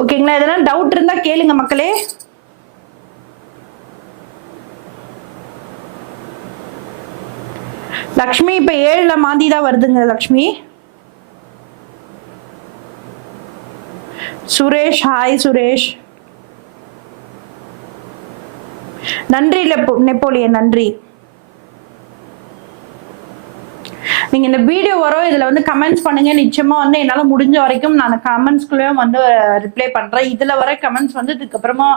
ஓகேங்களா? எதனா டவுட் இருந்தா கேளுங்க மக்களே. லக்ஷ்மி இப்ப ஏழுல மாந்தி தான் வருதுங்க லக்ஷ்மி. சுரேஷ் ஹாய் சுரேஷ். நன்றி நெப்போலியன் நன்றி. நீங்க இந்த வீடியோ வரும் இதுல வந்து கமெண்ட்ஸ் பண்ணுங்க. நிச்சயமா வந்து என்னால முடிஞ்ச வரைக்கும் நான் கமெண்ட்ஸ்குள்ளேயும் வந்து ரிப்ளை பண்றேன். இதுல வர கமெண்ட்ஸ் வந்து இதுக்கப்புறமா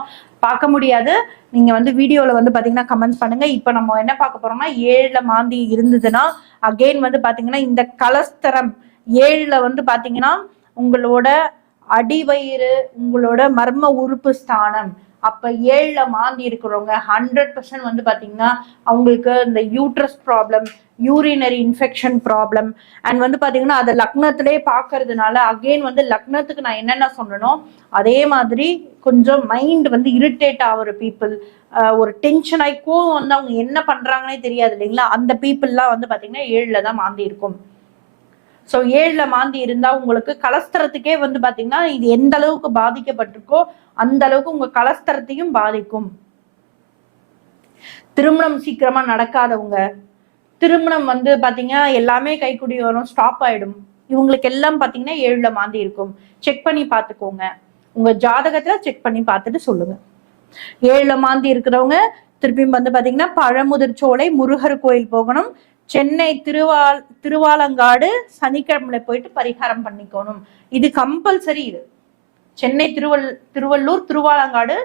பார்க்க முடியாது. நீங்க வந்து வீடியோல வந்து பாத்தீங்கன்னா கமெண்ட்ஸ் பண்ணுங்க. இப்போ நம்ம என்ன பார்க்க போறோம்னா ஏழுல மாந்தி இருந்ததுன்னா அகெயின் வந்து பாத்தீங்கன்னா இந்த கலஸ்தரம் ஏழுல வந்து பாத்தீங்கன்னா உங்களோட அடிவயிறு உங்களோட மர்ம உறுப்பு ஸ்தானம். அப்ப ஏழுல மாந்தி இருக்கிறவங்க ஹண்ட்ரட் பர்சன்ட் வந்து பாத்தீங்கன்னா அவங்களுக்கு இந்த uterus problem urinary infection problem and வந்து பாத்தீங்கன்னா அதை லக்னத்திலே பார்க்கறதுனால அகெயின் வந்து லக்னத்துக்கு நான் என்னென்ன சொன்னனோ அதே மாதிரி கொஞ்சம் மைண்ட் வந்து இரிட்டேட் ஆகிற பீப்புள் ஒரு டென்ஷன் ஆகி கோவம் வந்து அவங்க என்ன பண்றாங்கன்னே தெரியாது இல்லைங்களா? அந்த பீப்புளெலாம் வந்து பாத்தீங்கன்னா ஏழுல தான் மாந்தி இருக்கும். ஸோ ஏழுல மாந்தி இருந்தா உங்களுக்கு கலஸ்தரத்துக்கே வந்து பாத்தீங்கன்னா இது எந்த அளவுக்கு பாதிக்கப்பட்டிருக்கோ அந்த அளவுக்கு உங்க கலஸ்தரத்தையும் பாதிக்கும். திருமணம் சீக்கிரமா நடக்காதவங்க திருமணம் வந்து பாத்தீங்கன்னா எல்லாமே கைக்குடி வரும் ஸ்டாப் ஆயிடும். இவங்களுக்கு எல்லாம் பாத்தீங்கன்னா ஏழுல மாந்தி இருக்கும். செக் பண்ணி பார்த்துக்கோங்க உங்க ஜாதகத்துல செக் பண்ணி பார்த்துட்டு சொல்லுங்க. ஏழுல மாந்தி இருக்கிறவங்க திருப்பியும் வந்து பாத்தீங்கன்னா பழமுதிர்ச்சோலை முருகர் கோயில் போகணும். சென்னை திருவால் திருவாலங்காடு சனிக்கிழமையில போயிட்டு பரிகாரம் பண்ணிக்கணும். இது கம்பல்சரி இது. சென்னை திருவல் திருவள்ளூர் திருவாலங்காடு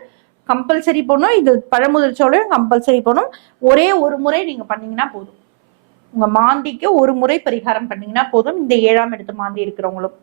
கம்பல்சரி போகணும் இது பழமுதிர்ச்சோலையும் கம்பல்சரி போகணும் ஒரே ஒரு முறை நீங்க பண்ணீங்கன்னா போதும். உங்க மாந்திக்கு ஒரு முறை பரிகாரம் பண்ணீங்கன்னா போதும். இந்த ஏழாம் இடத்து மாந்தி இருக்கிறவங்களும்.